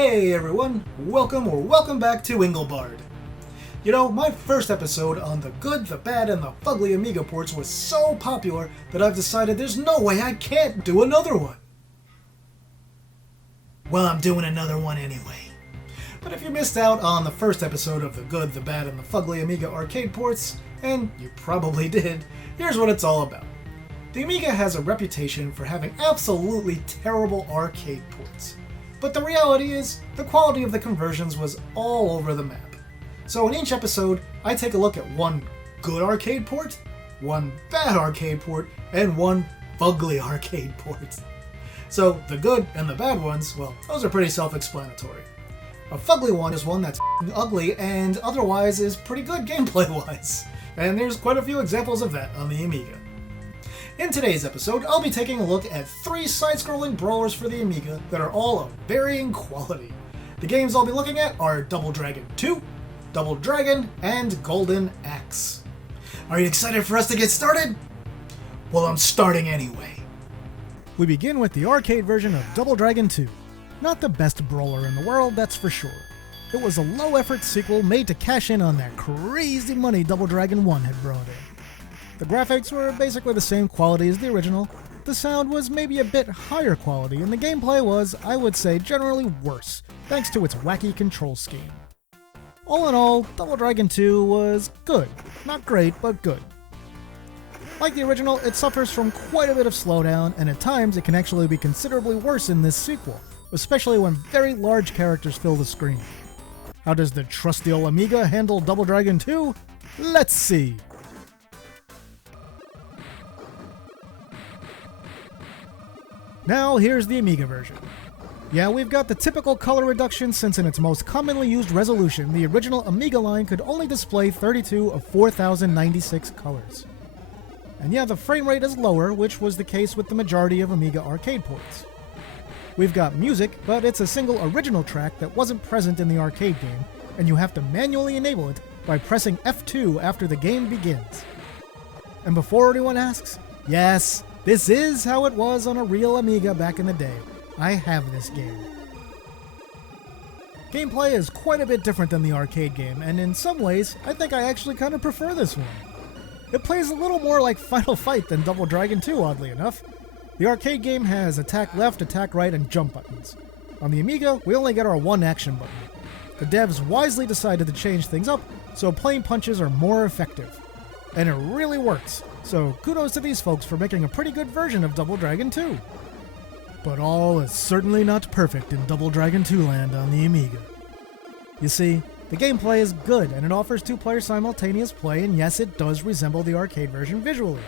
Hey everyone, welcome back to Engelbard. You know, my first episode on the good, the bad, and the fugly Amiga ports was so popular that I've decided there's no way I can't do another one. Well, I'm doing another one anyway. But if you missed out on the first episode of the good, the bad, and the fugly Amiga arcade ports, and you probably did, here's what it's all about. The Amiga has a reputation for having absolutely terrible arcade ports. But the reality is, the quality of the conversions was all over the map. So in each episode, I take a look at one good arcade port, one bad arcade port, and one fugly arcade port. So the good and the bad ones, well, those are pretty self-explanatory. A fugly one is one that's ugly and otherwise is pretty good gameplay-wise. And there's quite a few examples of that on the Amiga. In today's episode, I'll be taking a look at 3 side-scrolling brawlers for the Amiga that are all of varying quality. The games I'll be looking at are Double Dragon 2, Double Dragon, and Golden Axe. Are you excited for us to get started? Well, I'm starting anyway. We begin with the arcade version of Double Dragon 2. Not the best brawler in the world, that's for sure. It was a low-effort sequel made to cash in on that crazy money Double Dragon 1 had brought in. The graphics were basically the same quality as the original, the sound was maybe a bit higher quality, and the gameplay was, I would say, generally worse, thanks to its wacky control scheme. All in all, Double Dragon 2 was good. Not great, but good. Like the original, it suffers from quite a bit of slowdown, and at times it can actually be considerably worse in this sequel, especially when very large characters fill the screen. How does the trusty old Amiga handle Double Dragon 2? Let's see! Now here's the Amiga version. Yeah, we've got the typical color reduction since in its most commonly used resolution, the original Amiga line could only display 32 of 4096 colors. And yeah, the frame rate is lower, which was the case with the majority of Amiga arcade ports. We've got music, but it's a single original track that wasn't present in the arcade game, and you have to manually enable it by pressing F2 after the game begins. And before anyone asks, yes, this is how it was on a real Amiga back in the day. I have this game. Gameplay is quite a bit different than the arcade game, and in some ways, I think I actually kind of prefer this one. It plays a little more like Final Fight than Double Dragon 2, oddly enough. The arcade game has attack left, attack right, and jump buttons. On the Amiga, we only get our one action button. The devs wisely decided to change things up, so plain punches are more effective. And it really works, so kudos to these folks for making a pretty good version of Double Dragon 2. But all is certainly not perfect in Double Dragon 2 land on the Amiga. You see, the gameplay is good and it offers 2-player simultaneous play, and yes, it does resemble the arcade version visually.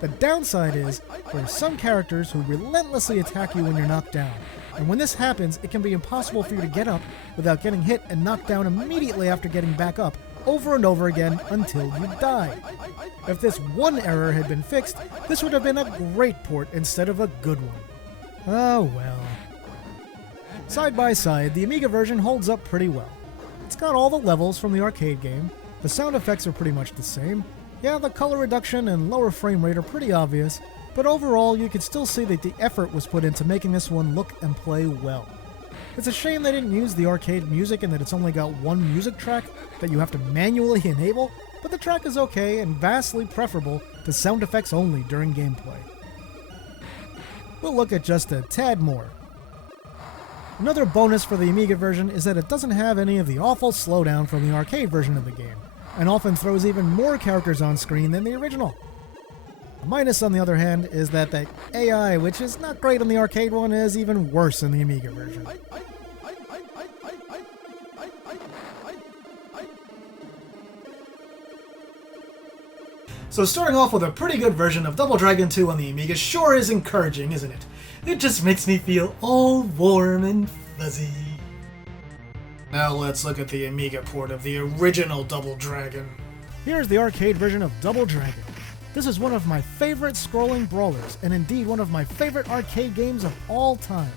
The downside is, there are some characters who relentlessly attack you when you're knocked down, and when this happens, it can be impossible for you to get up without getting hit and knocked down immediately after getting back up, over and over again until you die. If this one error had been fixed, this would have been a great port instead of a good one. Oh well. Side by side, the Amiga version holds up pretty well. It's got all the levels from the arcade game, the sound effects are pretty much the same, yeah, the color reduction and lower frame rate are pretty obvious, but overall you could still see that the effort was put into making this one look and play well. It's a shame they didn't use the arcade music and that it's only got one music track that you have to manually enable, but the track is okay and vastly preferable to sound effects only during gameplay. We'll look at just a tad more. Another bonus for the Amiga version is that it doesn't have any of the awful slowdown from the arcade version of the game, and often throws even more characters on screen than the original. The minus, on the other hand, is that the AI, which is not great on the arcade one, is even worse in the Amiga version. So starting off with a pretty good version of Double Dragon 2 on the Amiga sure is encouraging, isn't it? It just makes me feel all warm and fuzzy. Now let's look at the Amiga port of the original Double Dragon. Here's the arcade version of Double Dragon. This is one of my favorite scrolling brawlers, and indeed one of my favorite arcade games of all time.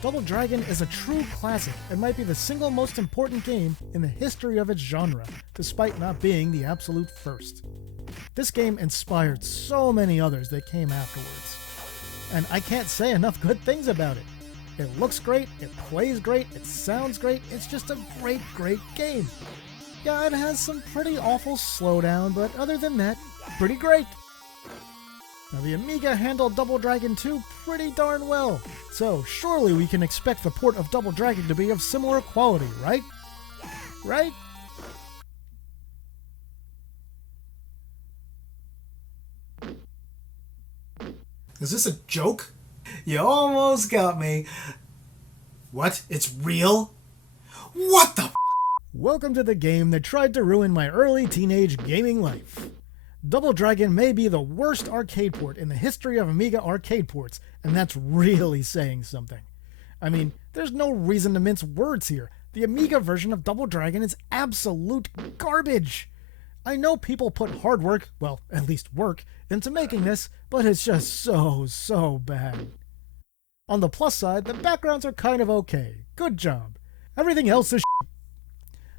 Double Dragon is a true classic and might be the single most important game in the history of its genre, despite not being the absolute first. This game inspired so many others that came afterwards, and I can't say enough good things about it. It looks great, it plays great, it sounds great, it's just a great, great game. Yeah, it has some pretty awful slowdown, but other than that, pretty great. Now, the Amiga handled Double Dragon 2 pretty darn well, so surely we can expect the port of Double Dragon to be of similar quality, right? Right? Is this a joke? You almost got me. What? It's real? What the f***? Welcome to the game that tried to ruin my early teenage gaming life. Double Dragon may be the worst arcade port in the history of Amiga arcade ports, and that's really saying something. I mean, there's no reason to mince words here. The Amiga version of Double Dragon is absolute garbage. I know people put hard work, well, at least work, into making this, but it's just so bad. On the plus side, the backgrounds are kind of okay. Good job. Everything else is shit.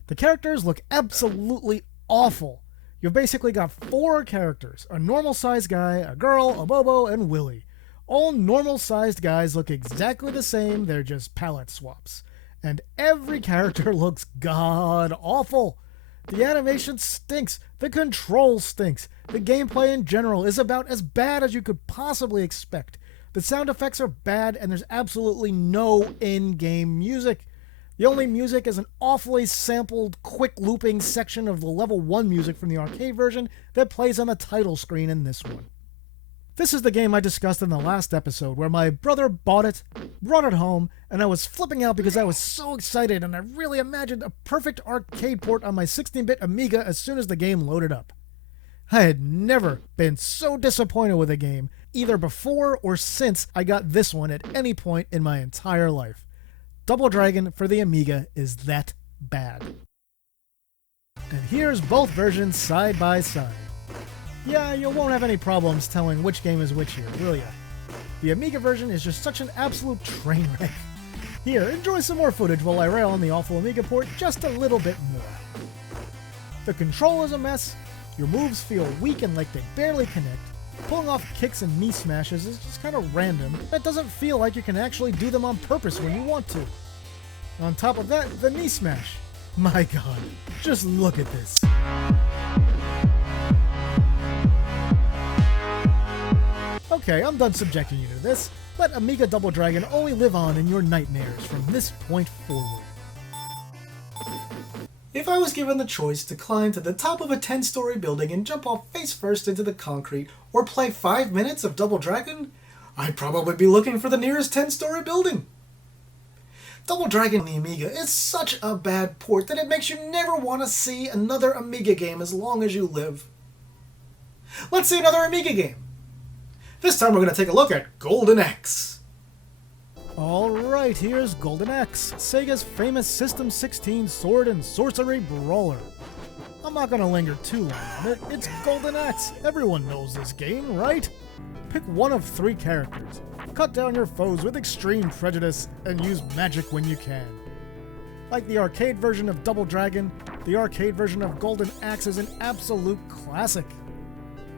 The characters look absolutely awful. You've basically got 4 characters, a normal-sized guy, a girl, a Bobo, and Willy. All normal-sized guys look exactly the same, they're just palette swaps. And every character looks god-awful. The animation stinks, the control stinks, the gameplay in general is about as bad as you could possibly expect. The sound effects are bad, and there's absolutely no in-game music. The only music is an awfully sampled, quick looping section of the level 1 music from the arcade version that plays on the title screen in this one. This is the game I discussed in the last episode, where my brother bought it, brought it home, and I was flipping out because I was so excited and I really imagined a perfect arcade port on my 16-bit Amiga as soon as the game loaded up. I had never been so disappointed with a game, either before or since I got this one at any point in my entire life. Double Dragon for the Amiga is that bad. And here's both versions side by side. Yeah, you won't have any problems telling which game is which here, will ya? The Amiga version is just such an absolute train wreck. Here, enjoy some more footage while I rail on the awful Amiga port just a little bit more. The control is a mess, your moves feel weak and like they barely connect, pulling off kicks and knee smashes is just kind of random. It doesn't feel like you can actually do them on purpose when you want to. On top of that, the knee smash. My god, just look at this. Okay, I'm done subjecting you to this. Let Amiga Double Dragon only live on in your nightmares from this point forward. If I was given the choice to climb to the top of a 10-story building and jump off face first into the concrete, or play 5 minutes of Double Dragon, I'd probably be looking for the nearest 10-story building. Double Dragon on the Amiga is such a bad port that it makes you never want to see another Amiga game as long as you live. Let's see another Amiga game. This time we're going to take a look at Golden Axe. Alright, here's Golden Axe, Sega's famous System 16 sword and sorcery brawler. I'm not going to linger too long on it, it's Golden Axe. Everyone knows this game, right? Pick one of 3 characters, cut down your foes with extreme prejudice, and use magic when you can. Like the arcade version of Double Dragon, the arcade version of Golden Axe is an absolute classic.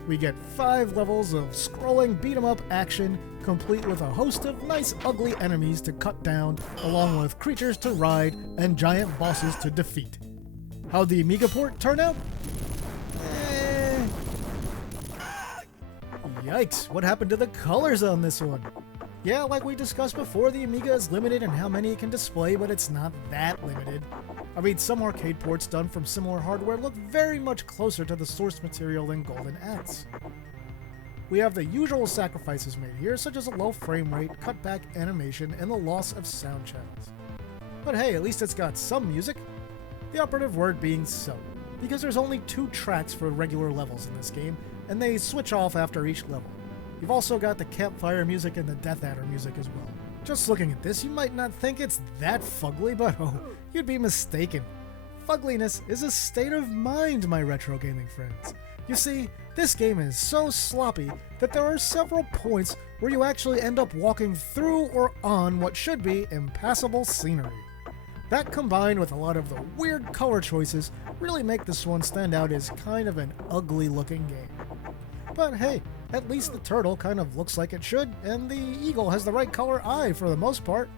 We get 5 levels of scrolling beat-em-up action, complete with a host of nice ugly enemies to cut down, along with creatures to ride and giant bosses to defeat. How'd the Amiga port turn out? Yikes, what happened to the colors on this one? Yeah, like we discussed before, the Amiga is limited in how many it can display, but it's not that limited. I mean, some arcade ports done from similar hardware look very much closer to the source material than Golden Axe. We have the usual sacrifices made here, such as a low frame rate, cutback animation, and the loss of sound channels. But hey, at least it's got some music. The operative word being so, because there's only 2 tracks for regular levels in this game, and they switch off after each level. You've also got the campfire music and the Death Adder music as well. Just looking at this, you might not think it's that fugly, but oh, you'd be mistaken. Fugliness is a state of mind, my retro gaming friends. You see, this game is so sloppy that there are several points where you actually end up walking through or on what should be impassable scenery. That combined with a lot of the weird color choices really make this one stand out as kind of an ugly looking game. But hey, at least the turtle kind of looks like it should, and the eagle has the right color eye for the most part.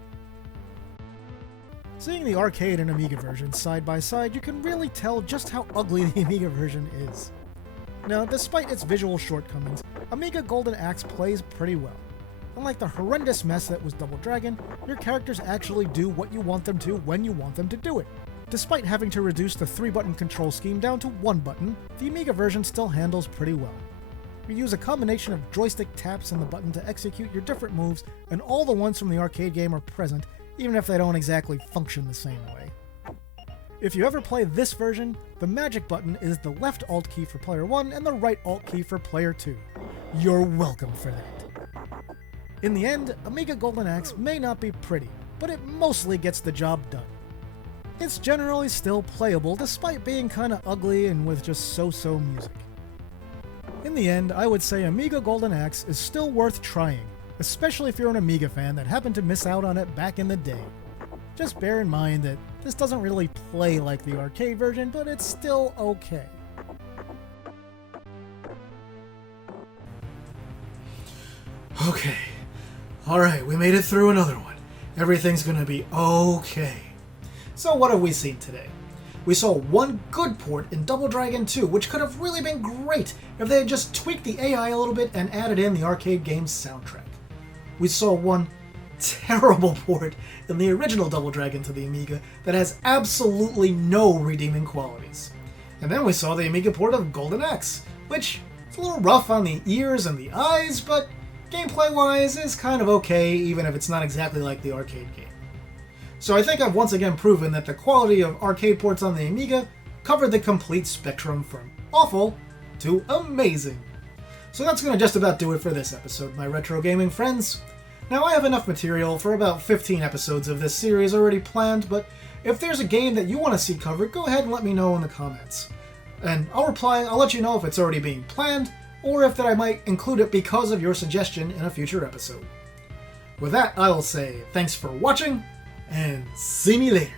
Seeing the arcade and Amiga versions side by side, you can really tell just how ugly the Amiga version is. Now, despite its visual shortcomings, Amiga Golden Axe plays pretty well. Unlike the horrendous mess that was Double Dragon, your characters actually do what you want them to when you want them to do it. Despite having to reduce the 3-button control scheme down to 1 button, the Amiga version still handles pretty well. You use a combination of joystick taps and the button to execute your different moves, and all the ones from the arcade game are present, even if they don't exactly function the same way. If you ever play this version, the magic button is the left Alt key for player 1 and the right Alt key for player 2. You're welcome for that. In the end, Amiga Golden Axe may not be pretty, but it mostly gets the job done. It's generally still playable despite being kinda ugly and with just so-so music. In the end, I would say Amiga Golden Axe is still worth trying, especially if you're an Amiga fan that happened to miss out on it back in the day. Just bear in mind that this doesn't really play like the arcade version, but it's still okay. Okay. Alright, we made it through another one. Everything's gonna be okay. So what have we seen today? We saw one good port in Double Dragon 2, which could have really been great if they had just tweaked the AI a little bit and added in the arcade game's soundtrack. We saw one terrible port in the original Double Dragon to the Amiga that has absolutely no redeeming qualities. And then we saw the Amiga port of Golden Axe, which is a little rough on the ears and the eyes, but gameplay-wise is kind of okay, even if it's not exactly like the arcade game. So I think I've once again proven that the quality of arcade ports on the Amiga covered the complete spectrum from awful to amazing. So that's going to just about do it for this episode, my retro gaming friends. Now, I have enough material for about 15 episodes of this series already planned, but if there's a game that you want to see covered, go ahead and let me know in the comments. And I'll let you know if it's already being planned, or if that I might include it because of your suggestion in a future episode. With that, I will say thanks for watching, and see me later.